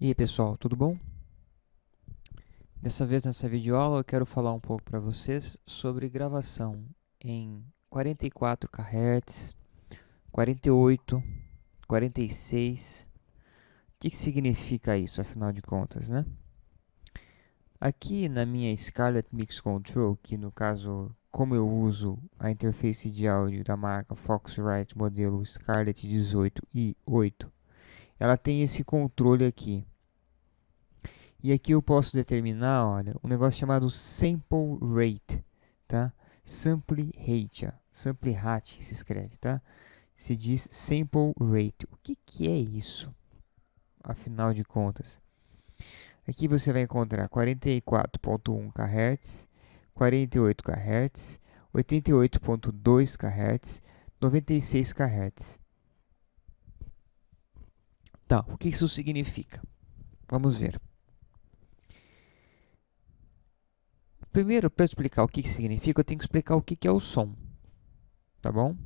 E aí pessoal, tudo bom? Dessa vez nessa videoaula eu quero falar um pouco para vocês sobre gravação em 44 kHz, 48, 46. O que significa isso, afinal de contas, né? Aqui na minha Scarlett Mix Control, que no caso, como eu uso a interface de áudio da marca Focusrite modelo Scarlett 18 e 8, ela tem esse controle aqui. E aqui eu posso determinar, olha, um negócio chamado sample rate, tá? Sample rate se escreve, tá? Se diz sample rate. O que é isso, afinal de contas? Aqui você vai encontrar 44.1 kHz, 48 kHz, 88.2 kHz, 96 kHz. Tá, o que isso significa? Vamos ver. Primeiro, para explicar o que significa, eu tenho que explicar o que é o som, tá bom?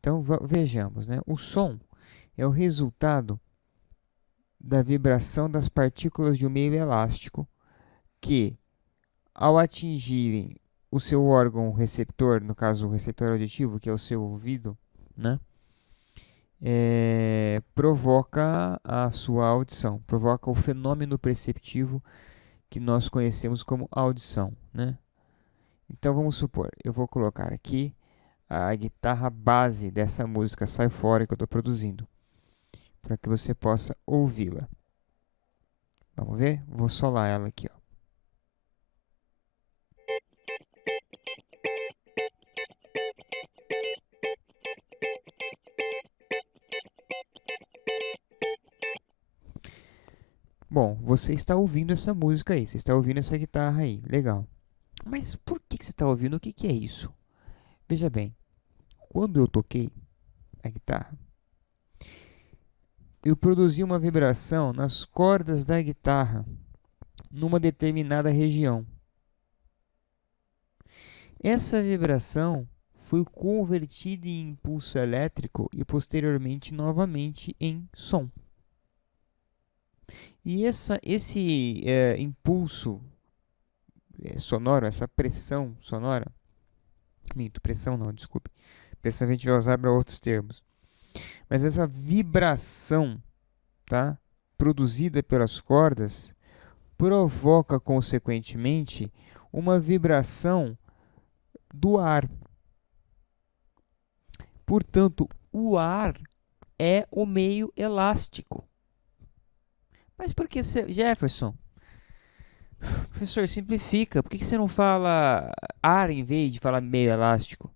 Então vejamos, né? O som é o resultado da vibração das partículas de um meio elástico que, ao atingirem o seu órgão receptor, no caso o receptor auditivo, que é o seu ouvido, né? Provoca a sua audição, provoca o fenômeno perceptivo que nós conhecemos como audição, né? Então vamos supor, eu vou colocar aqui a guitarra base dessa música Sai Fora que eu estou produzindo, para que você possa ouvi-la. Vamos ver? Vou solar ela aqui, ó. Bom, você está ouvindo essa música aí, você está ouvindo essa guitarra aí, legal. Mas por que você está ouvindo? O que é isso? Veja bem, quando eu toquei a guitarra, eu produzi uma vibração nas cordas da guitarra numa determinada região. Essa vibração foi convertida em impulso elétrico e posteriormente novamente em som. E esse impulso sonoro, essa pressão sonora, minto, pressão não, desculpe, pressão a gente vai usar para outros termos, mas essa vibração, tá, produzida pelas cordas, provoca consequentemente uma vibração do ar. Portanto, o ar é o meio elástico. Mas por que, Jefferson? Professor, simplifica. Por que você não fala ar em vez de falar meio elástico?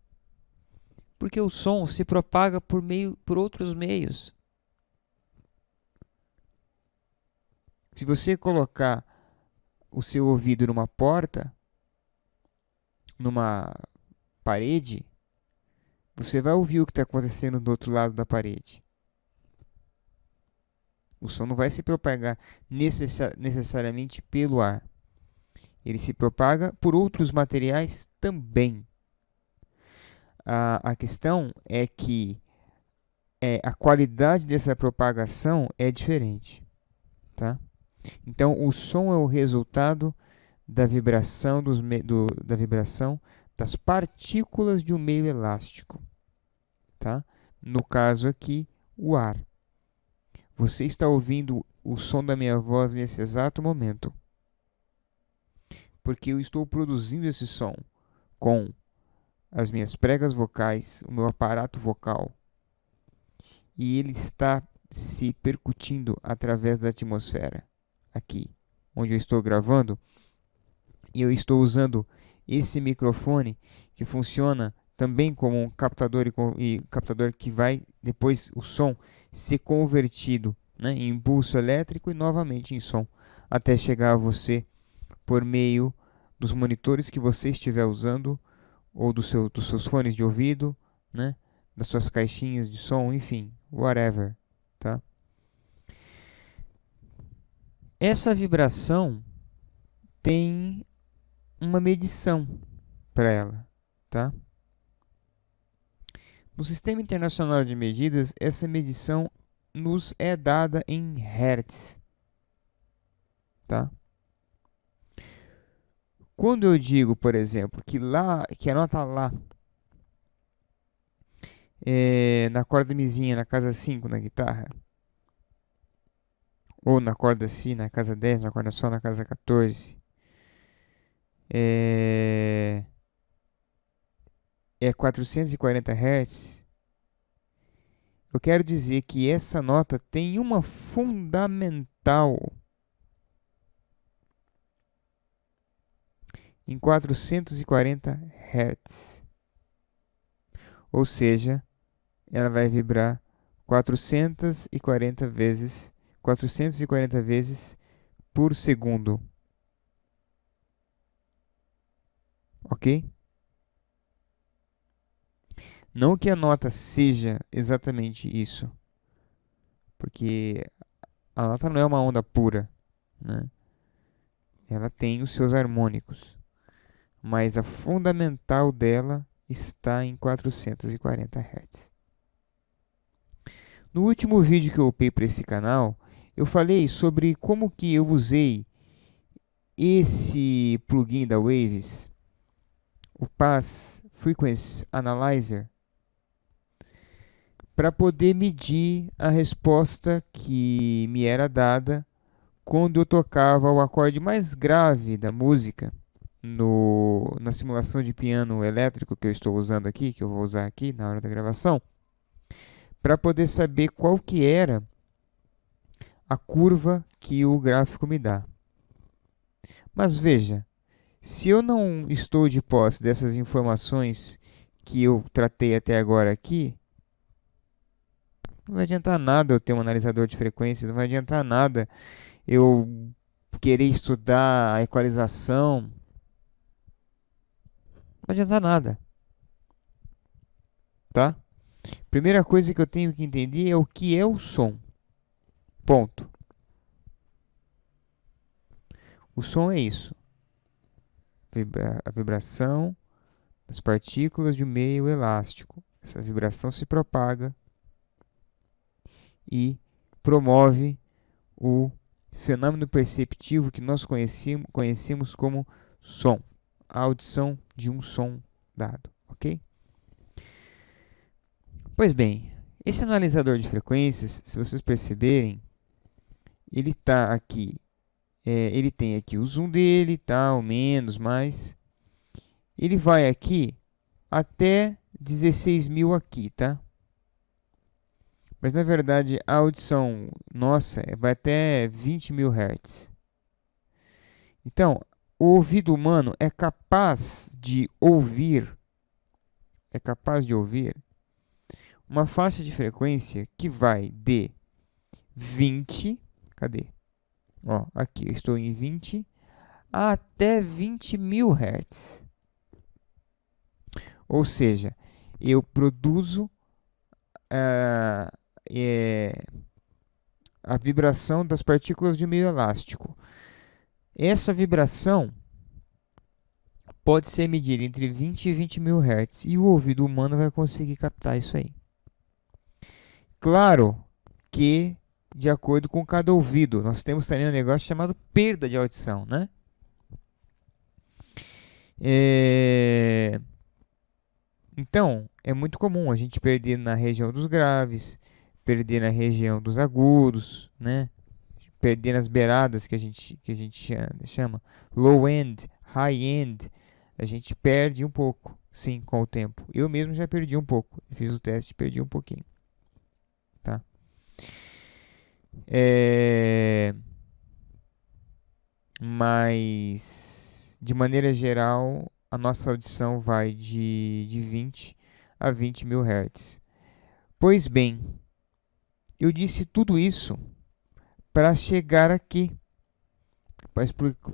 Porque o som se propaga por outros meios. Se você colocar o seu ouvido numa porta, numa parede, você vai ouvir o que está acontecendo do outro lado da parede. O som não vai se propagar necessariamente pelo ar. Ele se propaga por outros materiais também. A questão é que a qualidade dessa propagação é diferente, tá? Então, o som é o resultado da vibração, da vibração das partículas de um meio elástico, tá? No caso aqui, o ar. Você está ouvindo o som da minha voz nesse exato momento, porque eu estou produzindo esse som com as minhas pregas vocais, o meu aparato vocal, e ele está se percutindo através da atmosfera, aqui, onde eu estou gravando, e eu estou usando esse microfone que funciona também como um captador e captador que vai depois o som ser convertido, né, em impulso elétrico e novamente em som, até chegar a você por meio dos monitores que você estiver usando ou dos seus fones de ouvido, né, das suas caixinhas de som, enfim, whatever, tá? Essa vibração tem uma medição para ela, tá? No Sistema Internacional de Medidas, essa medição nos é dada em Hertz, tá? Quando eu digo, por exemplo, que a nota Lá é na corda mizinha, na casa 5 na guitarra, ou na corda Si, na casa 10, na corda Sol, na casa 14, é, é 440 Hz, eu quero dizer que essa nota tem uma fundamental em 440 Hz. Ou seja, ela vai vibrar 440 vezes por segundo. Ok? Não que a nota seja exatamente isso, porque a nota não é uma onda pura, né? Ela tem os seus harmônicos, mas a fundamental dela está em 440 Hz. No último vídeo que eu upei para esse canal, eu falei sobre como que eu usei esse plugin da Waves, o Path Frequency Analyzer, para poder medir a resposta que me era dada quando eu tocava o acorde mais grave da música na simulação de piano elétrico que eu estou usando aqui, que eu vou usar aqui na hora da gravação, para poder saber qual que era a curva que o gráfico me dá. Mas veja, se eu não estou de posse dessas informações que eu tratei até agora aqui, não vai adiantar nada eu ter um analisador de frequências, não vai adiantar nada eu querer estudar a equalização, não adianta nada, tá? Primeira coisa que eu tenho que entender é o que é o som. Ponto. O som é isso. A vibração das partículas de um meio elástico. Essa vibração se propaga e promove o fenômeno perceptivo que nós conhecemos como som. A audição de um som dado, ok? Pois bem, esse analisador de frequências, se vocês perceberem, ele está aqui, ele tem aqui o zoom dele, tal, menos, mais. Ele vai aqui até 16.000 aqui, tá? Mas na verdade a audição nossa vai até 20.000 Hz. Então, o ouvido humano é capaz de ouvir uma faixa de frequência que vai de 20, cadê? Ó, aqui, eu estou em 20 até 20.000 Hz. Ou seja, eu produzo a vibração das partículas de meio elástico. Essa vibração pode ser medida entre 20 e 20.000 Hz e o ouvido humano vai conseguir captar isso aí. Claro que, de acordo com cada ouvido, nós temos também um negócio chamado perda de audição, né? Então, é muito comum a gente perder na região dos graves, perder na região dos agudos, né? Perder nas beiradas que a gente chama low end, high end. A gente perde um pouco, sim, com o tempo. Eu mesmo já perdi um pouco. Fiz o teste e perdi um pouquinho. Tá? Mas, de maneira geral, a nossa audição vai de 20 a 20.000 Hz. Pois bem, eu disse tudo isso para chegar aqui, para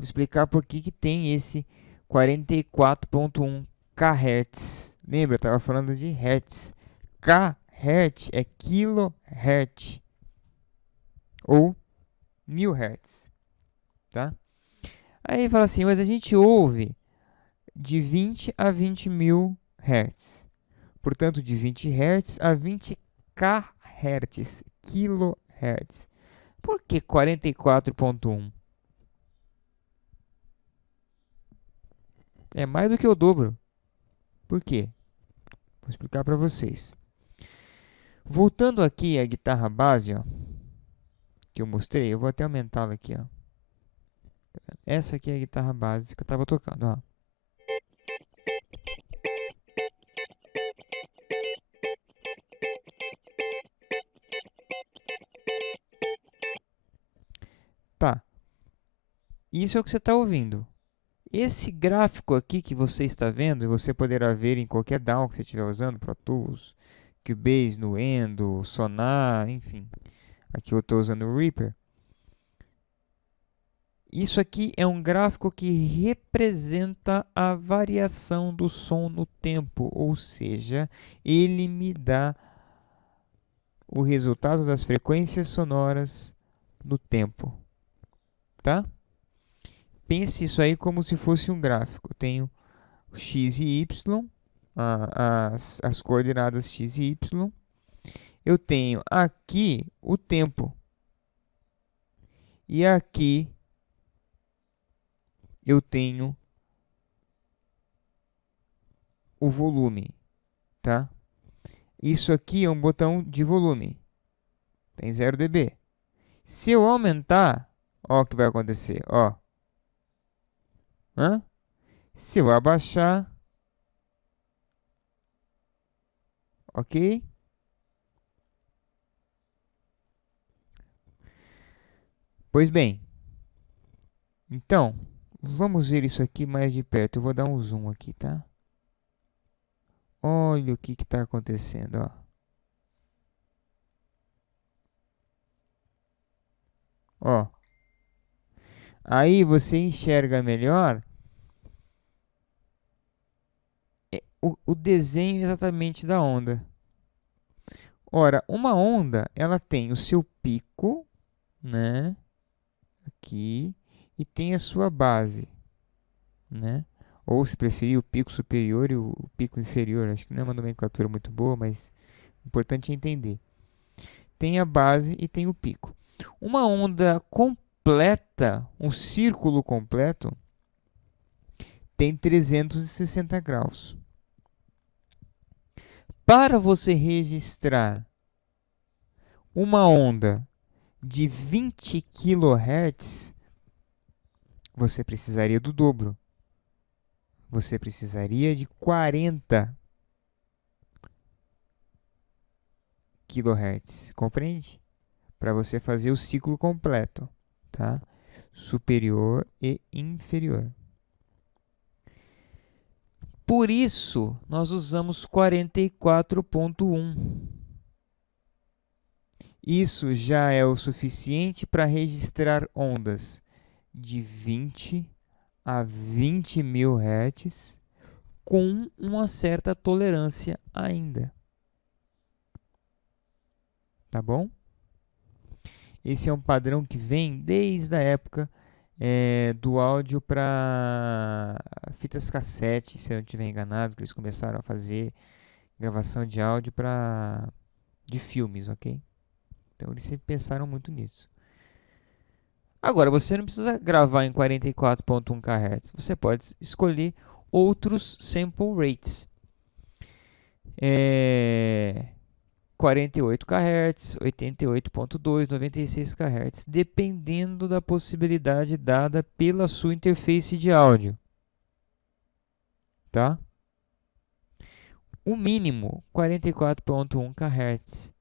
explicar por que tem esse 44.1 kHz. Lembra, eu estava falando de Hertz. kHz é kHz ou 1000 Hz, tá? Aí fala assim, mas a gente ouve de 20 a 20.000 Hz. Portanto, de 20 Hz a 20 kHz, kHz. Por que 44.1? É mais do que o dobro. Por quê? Vou explicar para vocês. Voltando aqui à guitarra base, ó, que eu mostrei, eu vou até aumentá-la aqui, ó. Essa aqui é a guitarra base que eu estava tocando, ó. Tá. Isso é o que você está ouvindo. Esse gráfico aqui que você está vendo, e você poderá ver em qualquer DAW que você estiver usando, Pro Tools, Cubase, Nuendo, Sonar, enfim. Aqui eu estou usando o Reaper. Isso aqui é um gráfico que representa a variação do som no tempo, ou seja, ele me dá o resultado das frequências sonoras no tempo, tá? Pense isso aí como se fosse um gráfico. Eu tenho x e y, as coordenadas x e y. Eu tenho aqui o tempo. E aqui eu tenho o volume, tá? Isso aqui é um botão de volume. Tem 0 dB. Se eu aumentar, ó o que vai acontecer, ó. Hã? Se eu abaixar, ok? Pois bem, então, vamos ver isso aqui mais de perto. Eu vou dar um zoom aqui, tá? Olha o que está acontecendo, ó. Ó. Aí você enxerga melhor o desenho exatamente da onda. Ora, uma onda, ela tem o seu pico, né? Aqui, e tem a sua base, né? Ou, se preferir, o pico superior e o pico inferior. Acho que não é uma nomenclatura muito boa, mas o importante é entender. Tem a base e tem o pico. Uma onda completa, um círculo completo, tem 360 graus. Para você registrar uma onda de 20 kHz, você precisaria do dobro. Você precisaria de 40 kHz, compreende? Para você fazer o ciclo completo, tá? Superior e inferior. Por isso, nós usamos 44.1. Isso já é o suficiente para registrar ondas de 20 a 20 mil Hz com uma certa tolerância ainda. Tá bom? Esse é um padrão que vem desde a época do áudio para fitas cassete, se eu não estiver enganado, que eles começaram a fazer gravação de áudio de filmes, ok? Então eles sempre pensaram muito nisso. Agora, você não precisa gravar em 44.1 kHz, você pode escolher outros sample rates. 48 kHz, 88.2, 96 kHz, dependendo da possibilidade dada pela sua interface de áudio. Tá? O mínimo 44.1 kHz,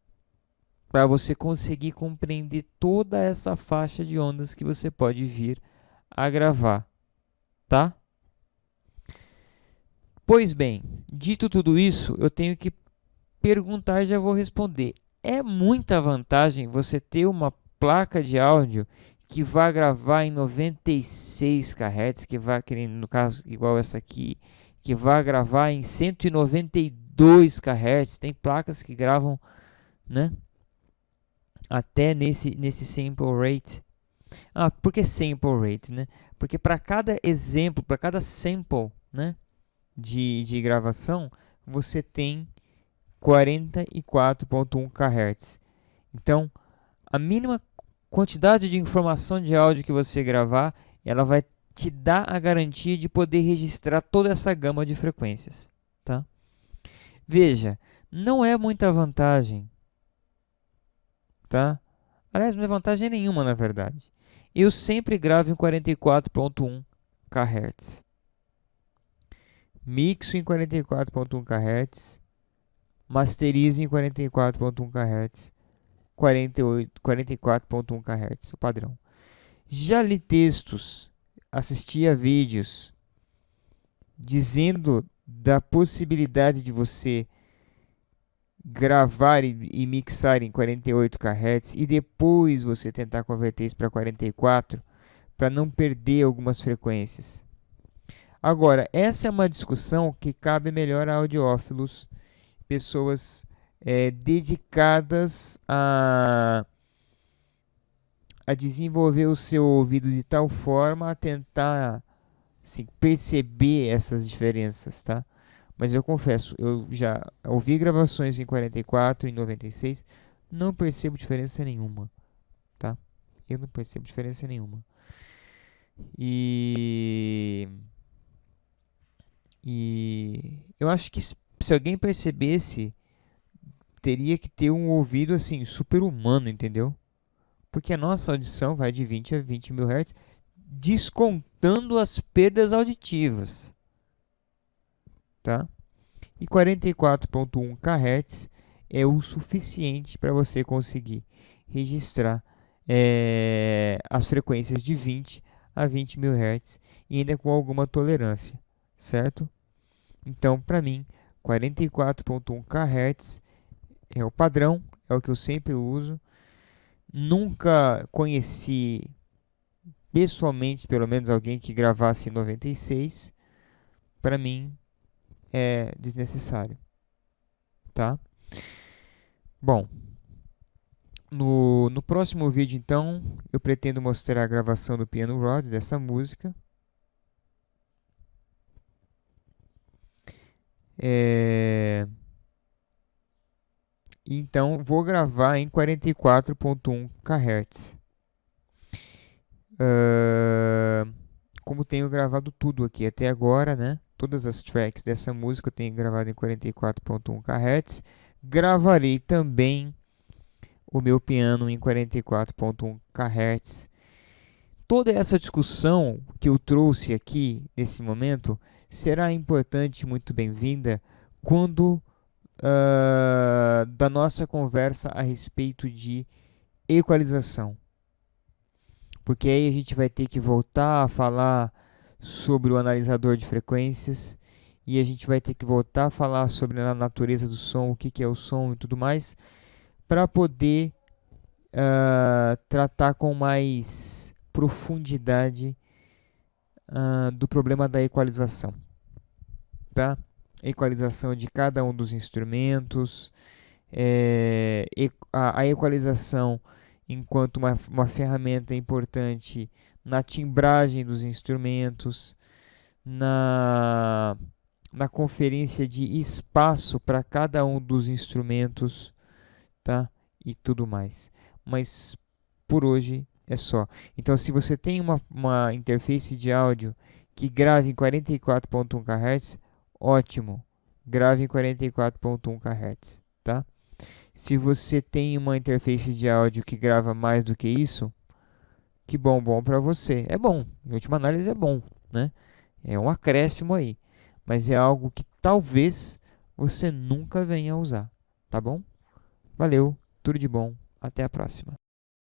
para você conseguir compreender toda essa faixa de ondas que você pode vir a gravar, tá? Pois bem, dito tudo isso, eu tenho que perguntar e já vou responder. É muita vantagem você ter uma placa de áudio que vai gravar em 96 kHz, que vai, no caso igual essa aqui, que vai gravar em 192 kHz. Tem placas que gravam, né, até nesse sample rate. Por que sample rate, né? Porque para cada exemplo, para cada sample, né, de gravação, você tem 44.1 kHz. Então, a mínima quantidade de informação de áudio que você gravar, ela vai te dá a garantia de poder registrar toda essa gama de frequências, tá? Veja, não é muita vantagem, tá? Aliás, não é vantagem nenhuma, na verdade. Eu sempre gravo em 44.1 kHz. Mixo em 44.1 kHz. Masterizo em 44.1 kHz. 44.1 kHz, o padrão. Já li textos, assisti a vídeos dizendo da possibilidade de você gravar e mixar em 48 kHz e depois você tentar converter isso para 44 para não perder algumas frequências. Agora, essa é uma discussão que cabe melhor a audiófilos, pessoas dedicadas a desenvolver o seu ouvido de tal forma a tentar assim, perceber essas diferenças, tá? Mas eu confesso, eu já ouvi gravações em 44, em 96, não percebo diferença nenhuma, tá? Eu não percebo diferença nenhuma. E eu acho que se alguém percebesse, teria que ter um ouvido assim super humano, entendeu? Porque a nossa audição vai de 20 a 20 mil Hz, descontando as perdas auditivas, tá? E 44.1 kHz é o suficiente para você conseguir registrar as frequências de 20 a 20 mil Hz e ainda com alguma tolerância, certo? Então, para mim, 44.1 kHz é o padrão, é o que eu sempre uso. Nunca conheci pessoalmente, pelo menos, alguém que gravasse em 96. Para mim, é desnecessário, tá? Bom, no próximo vídeo, então, eu pretendo mostrar a gravação do Piano Rod dessa música. Então, vou gravar em 44.1 kHz. Como tenho gravado tudo aqui até agora, né? Todas as tracks dessa música eu tenho gravado em 44.1 kHz. Gravarei também o meu piano em 44.1 kHz. Toda essa discussão que eu trouxe aqui nesse momento será importante, muito bem-vinda, quando da nossa conversa a respeito de equalização. Porque aí a gente vai ter que voltar a falar sobre o analisador de frequências e a gente vai ter que voltar a falar sobre a natureza do som, o que é o som e tudo mais, para poder tratar com mais profundidade do problema da equalização, tá? Equalização de cada um dos instrumentos, a equalização enquanto uma ferramenta importante na timbragem dos instrumentos, na conferência de espaço para cada um dos instrumentos, tá? E tudo mais. Mas por hoje é só. Então, se você tem uma interface de áudio que grave em 44.1 kHz, ótimo, grave em 44.1 kHz, tá? Se você tem uma interface de áudio que grava mais do que isso, que bom para você. É bom, em última análise é bom, né? É um acréscimo aí, mas é algo que talvez você nunca venha a usar, tá bom? Valeu, tudo de bom, até a próxima.